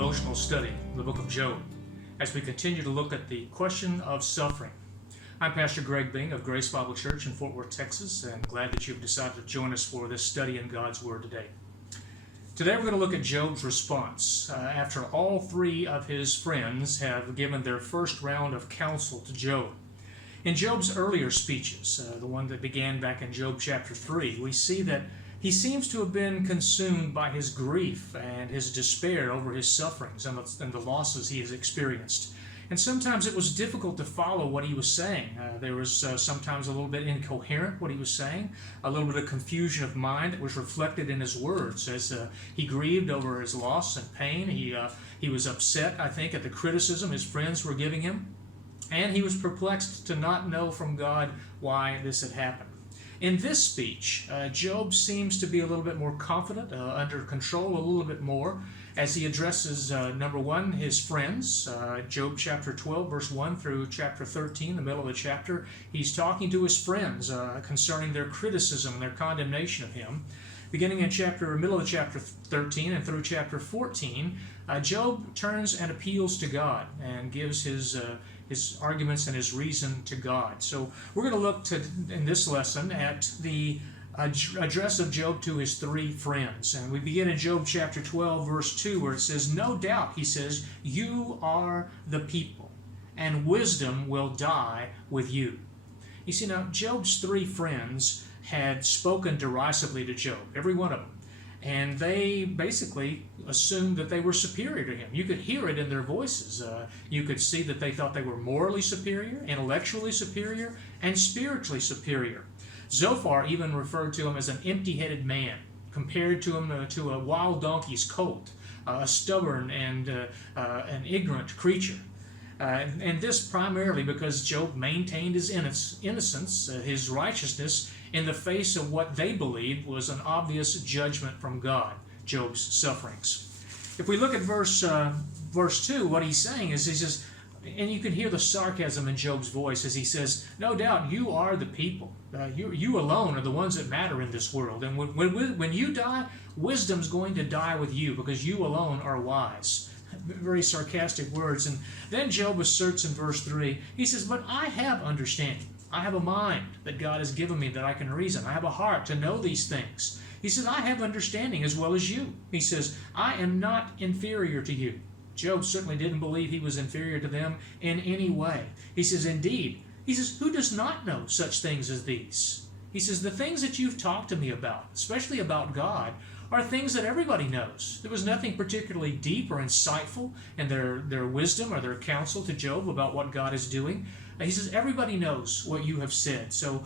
devotional study of the book of Job as we continue to look at the question of suffering. I'm Pastor Greg Bing of Grace Bible Church in Fort Worth, Texas, and glad that you've decided to join us for this study in God's Word today. Today we're going to look at Job's response after all three of his friends have given their first round of counsel to Job. In Job's earlier speeches, the one that began back in Job chapter 3, we see that he seems to have been consumed by his grief and his despair over his sufferings and the losses he has experienced. And sometimes it was difficult to follow what he was saying. There was sometimes a little bit incoherent what he was saying, a little bit of confusion of mind that was reflected in his words as he grieved over his loss and pain. He was upset, I think, at the criticism his friends were giving him. And he was perplexed to not know from God why this had happened. In this speech, Job seems to be a little bit more confident, under control a little bit more, as he addresses, number one, his friends. Job chapter 12, verse 1 through chapter 13, the middle of the chapter, he's talking to his friends concerning their criticism and their condemnation of him. Beginning in middle of chapter 13 and through chapter 14, Job turns and appeals to God and gives his arguments and his reason to God. So we're going to look in this lesson at the address of Job to his three friends. And we begin in Job chapter 12, verse 2, where it says, "No doubt," he says, "you are the people, and wisdom will die with you." You see, now, Job's three friends had spoken derisively to Job, every one of them. And they basically assumed that they were superior to him. You could hear it in their voices. You could see that they thought they were morally superior, intellectually superior, and spiritually superior. Zophar even referred to him as an empty-headed man, compared to him to a wild donkey's colt, a stubborn and an ignorant creature. And this primarily because Job maintained his innocence, his righteousness, in the face of what they believed was an obvious judgment from God, Job's sufferings. If we look at verse 2, what he's saying is, he says, and you can hear the sarcasm in Job's voice as he says, "No doubt you are the people. You alone are the ones that matter in this world. And when you die, wisdom's going to die with you because you alone are wise." Very sarcastic words. And then Job asserts in verse 3, he says, "But I have understanding. I have a mind that God has given me that I can reason. I have a heart to know these things." He says, "I have understanding as well as you." He says, "I am not inferior to you." Job certainly didn't believe he was inferior to them in any way. He says, "Indeed," he says, "who does not know such things as these?" He says, "The things that you've talked to me about, especially about God, are things that everybody knows." There was nothing particularly deep or insightful in their wisdom or their counsel to Job about what God is doing. He says, "Everybody knows what you have said." So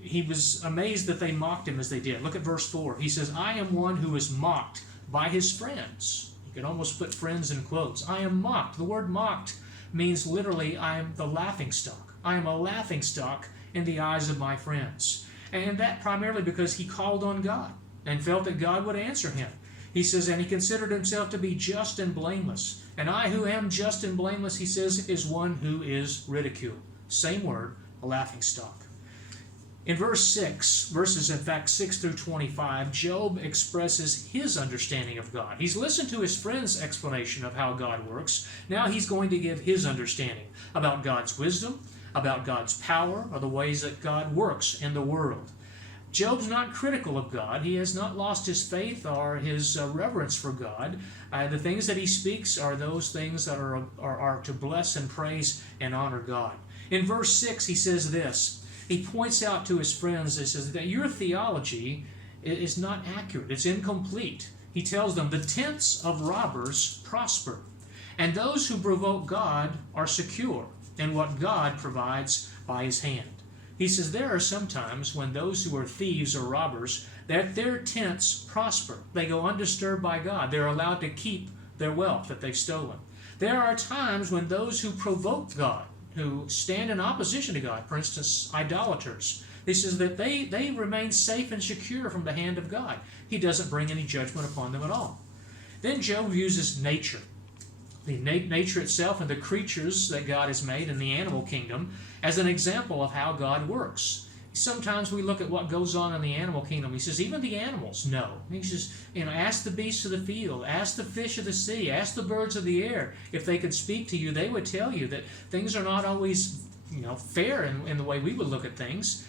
he was amazed that they mocked him as they did. Look at verse 4. He says, "I am one who is mocked by his friends." You could almost put friends in quotes. I am mocked. The word mocked means literally, I am the laughing stock. I am a laughing stock in the eyes of my friends. And that primarily because he called on God and felt that God would answer him. He says, and he considered himself to be just and blameless. And I who am just and blameless, he says, is one who is ridiculed. Same word, a laughing stock. In verses in fact 6 through 25, Job expresses his understanding of God. He's listened to his friend's explanation of how God works. Now he's going to give his understanding about God's wisdom, about God's power, or the ways that God works in the world. Job's not critical of God. He has not lost his faith or his reverence for God. The things that he speaks are those things that are to bless and praise and honor God. In verse 6, he says this. He points out to his friends, he says that your theology is not accurate. It's incomplete. He tells them the tents of robbers prosper, and those who provoke God are secure in what God provides by his hand. He says there are some times when those who are thieves or robbers, that their tents prosper. They go undisturbed by God. They're allowed to keep their wealth that they've stolen. There are times when those who provoke God, who stand in opposition to God, for instance, idolaters, he says that they remain safe and secure from the hand of God. He doesn't bring any judgment upon them at all. Then Job uses nature. The nature itself and the creatures that God has made in the animal kingdom as an example of how God works. Sometimes we look at what goes on in the animal kingdom. He says, even the animals know. He says, ask the beasts of the field, ask the fish of the sea, ask the birds of the air. If they could speak to you, they would tell you that things are not always, fair in the way we would look at things.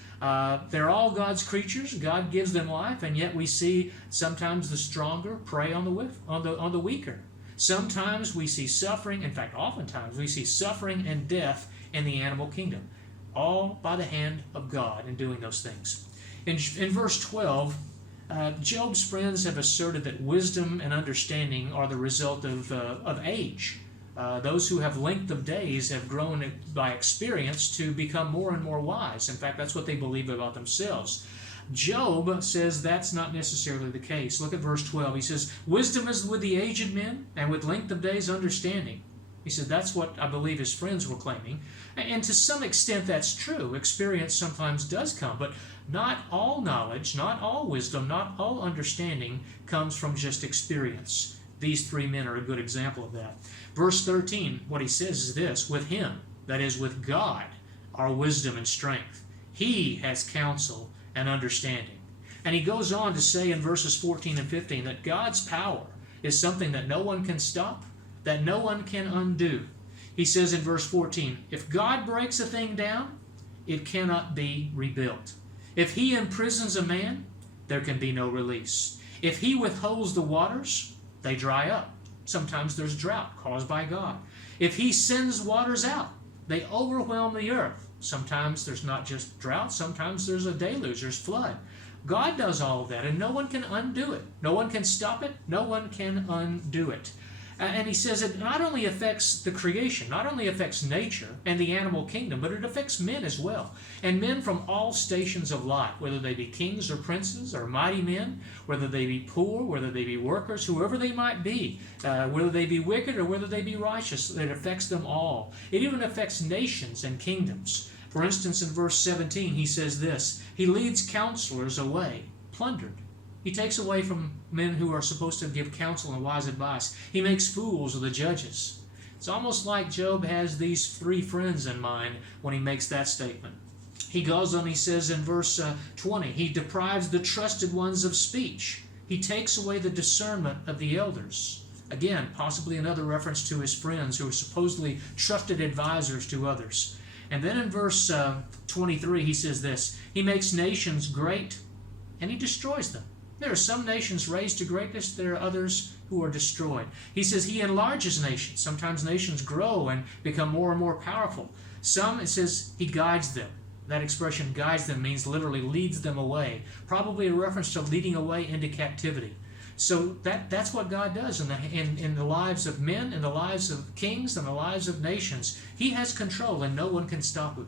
They're all God's creatures. God gives them life, and yet we see sometimes the stronger prey on the weaker. Sometimes we see suffering. In fact, oftentimes we see suffering and death in the animal kingdom, all by the hand of God in doing those things. In verse 12, Job's friends have asserted that wisdom and understanding are the result of age. Those who have length of days have grown by experience to become more and more wise. In fact, that's what they believe about themselves. Job says that's not necessarily the case. Look at verse 12. He says, wisdom is with the aged men, and with length of days understanding. He said that's what I believe his friends were claiming. And to some extent that's true. Experience sometimes does come, but not all knowledge, not all wisdom, not all understanding comes from just experience. These three men are a good example of that. Verse 13, what he says is this, with him, that is with God, are wisdom and strength. He has counsel and understanding. And he goes on to say in verses 14 and 15 that God's power is something that no one can stop, that no one can undo. He says in verse 14, if God breaks a thing down, it cannot be rebuilt. If he imprisons a man, there can be no release. If he withholds the waters, they dry up. Sometimes there's drought caused by God. If he sends waters out, they overwhelm the earth. Sometimes there's not just drought, sometimes there's a deluge, there's flood. God does all of that, and no one can undo it. No one can stop it. No one can undo it. And he says it not only affects the creation, not only affects nature and the animal kingdom, but it affects men as well. And men from all stations of life, whether they be kings or princes or mighty men, whether they be poor, whether they be workers, whoever they might be, whether they be wicked or whether they be righteous, it affects them all. It even affects nations and kingdoms. For instance, in verse 17, he says this, he leads counselors away, plundered. He takes away from men who are supposed to give counsel and wise advice. He makes fools of the judges. It's almost like Job has these three friends in mind when he makes that statement. He goes on, he says in verse 20, he deprives the trusted ones of speech. He takes away the discernment of the elders. Again, possibly another reference to his friends who are supposedly trusted advisors to others. And then in verse 23, he says this, he makes nations great and he destroys them. There are some nations raised to greatness, there are others who are destroyed. He says he enlarges nations. Sometimes nations grow and become more and more powerful. Some, it says, he guides them. That expression, guides them, means literally leads them away. Probably a reference to leading away into captivity. So that's what God does in the lives of men, in the lives of kings, in the lives of nations. He has control and no one can stop it.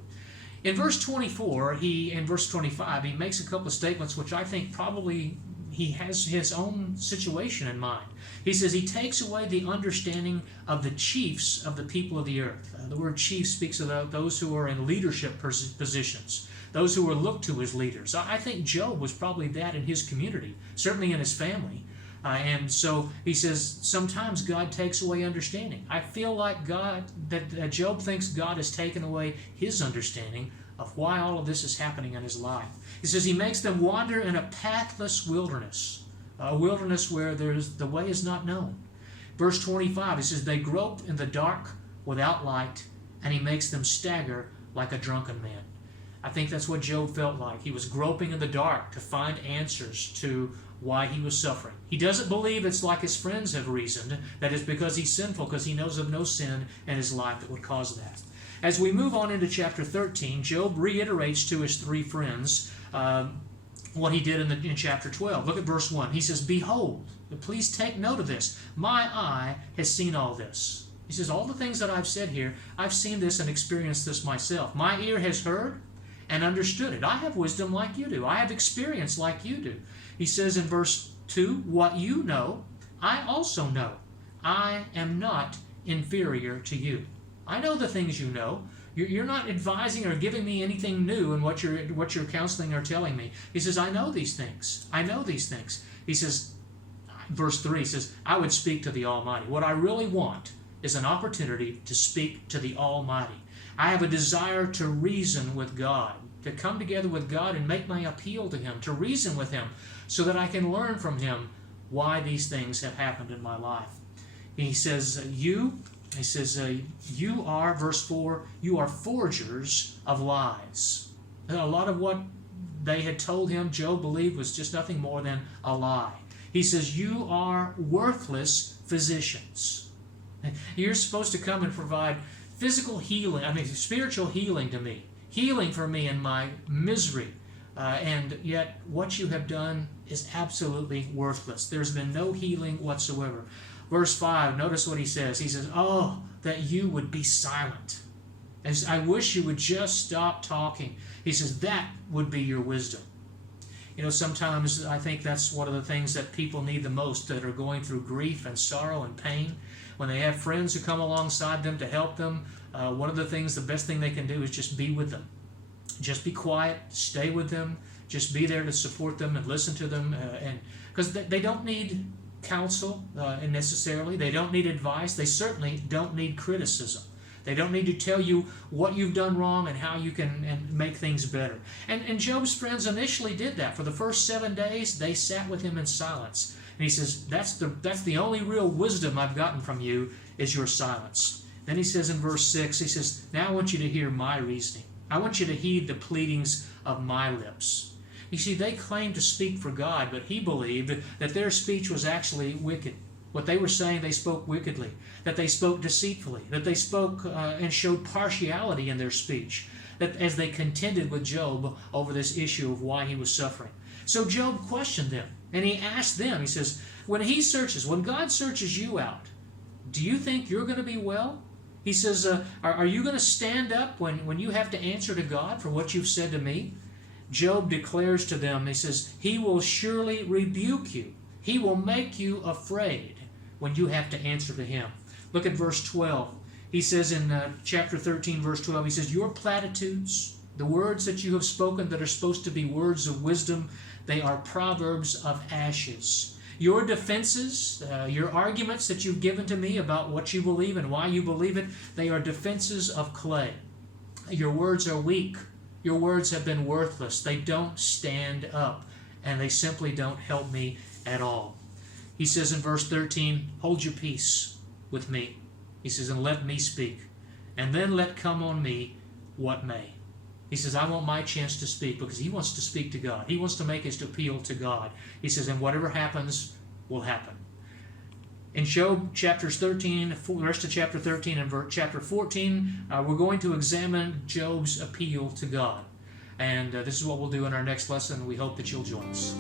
In verse 24, in verse 25, he makes a couple of statements which I think probably he has his own situation in mind. He says he takes away the understanding of the chiefs of the people of the earth. The word chief speaks of those who are in leadership positions, those who are looked to as leaders. I think Job was probably that in his community, certainly in his family. And so he says sometimes God takes away understanding. I feel like that Job thinks God has taken away his understanding of why all of this is happening in his life. He says he makes them wander in a pathless wilderness, a wilderness where the way is not known. Verse 25, he says they grope in the dark without light, and he makes them stagger like a drunken man. I think that's what Job felt like. He was groping in the dark to find answers to why he was suffering. He doesn't believe it's like his friends have reasoned, that it's because he's sinful, because he knows of no sin in his life that would cause that. As we move on into chapter 13, Job reiterates to his three friends what he did in chapter 12. Look at verse 1. He says, behold, please take note of this, my eye has seen all this. He says, all the things that I've said here, I've seen this and experienced this myself. My ear has heard and understood it. I have wisdom like you do. I have experience like you do. He says in verse 2, what you know, I also know. I am not inferior to you. I know the things you know. You're not advising or giving me anything new in what you're counseling or telling me. He says, I know these things. I know these things. He says, verse 3 says, I would speak to the Almighty. What I really want is an opportunity to speak to the Almighty. I have a desire to reason with God, to come together with God and make my appeal to Him, to reason with Him, so that I can learn from Him why these things have happened in my life. He says, you are, verse 4, you are forgers of lies. And a lot of what they had told him, Job believed, was just nothing more than a lie. He says, you are worthless physicians. You're supposed to come and provide physical healing, spiritual healing to me, healing for me in my misery. And yet what you have done is absolutely worthless. There's been no healing whatsoever. Verse 5, notice what he says. He says, oh, that you would be silent. As I wish you would just stop talking. He says, that would be your wisdom. You know, sometimes I think that's one of the things that people need the most that are going through grief and sorrow and pain. When they have friends who come alongside them to help them, one of the things, the best thing they can do is just be with them. Just be quiet, stay with them, just be there to support them and listen to them. And because they don't need counsel necessarily, they don't need advice, they certainly don't need criticism. They don't need to tell you what you've done wrong and how you can make things better. And Job's friends initially did that. For the first 7 days, they sat with him in silence. And he says, that's the only real wisdom I've gotten from you is your silence. Then he says in verse 6, he says, now I want you to hear my reasoning. I want you to heed the pleadings of my lips. You see, they claimed to speak for God, but he believed that their speech was actually wicked. What they were saying, they spoke wickedly, that they spoke deceitfully, that they spoke and showed partiality in their speech, that as they contended with Job over this issue of why he was suffering. So Job questioned them, and he asked them, he says, when God searches you out, do you think you're going to be well? He says, are you going to stand up when you have to answer to God for what you've said to me? Job declares to them, he says, he will surely rebuke you. He will make you afraid when you have to answer to him. Look at verse 12. He says in chapter 13, verse 12, he says, your platitudes, the words that you have spoken that are supposed to be words of wisdom, they are proverbs of ashes. Your defenses, your arguments that you've given to me about what you believe and why you believe it, they are defenses of clay. Your words are weak. Your words have been worthless. They don't stand up, and they simply don't help me at all. He says in verse 13, hold your peace with me. He says, and let me speak, and then let come on me what may. He says, I want my chance to speak, because he wants to speak to God. He wants to make his appeal to God. He says, and whatever happens will happen. In Job chapters 13, the rest of chapter 13 and chapter 14, we're going to examine Job's appeal to God. And this is what we'll do in our next lesson. We hope that you'll join us.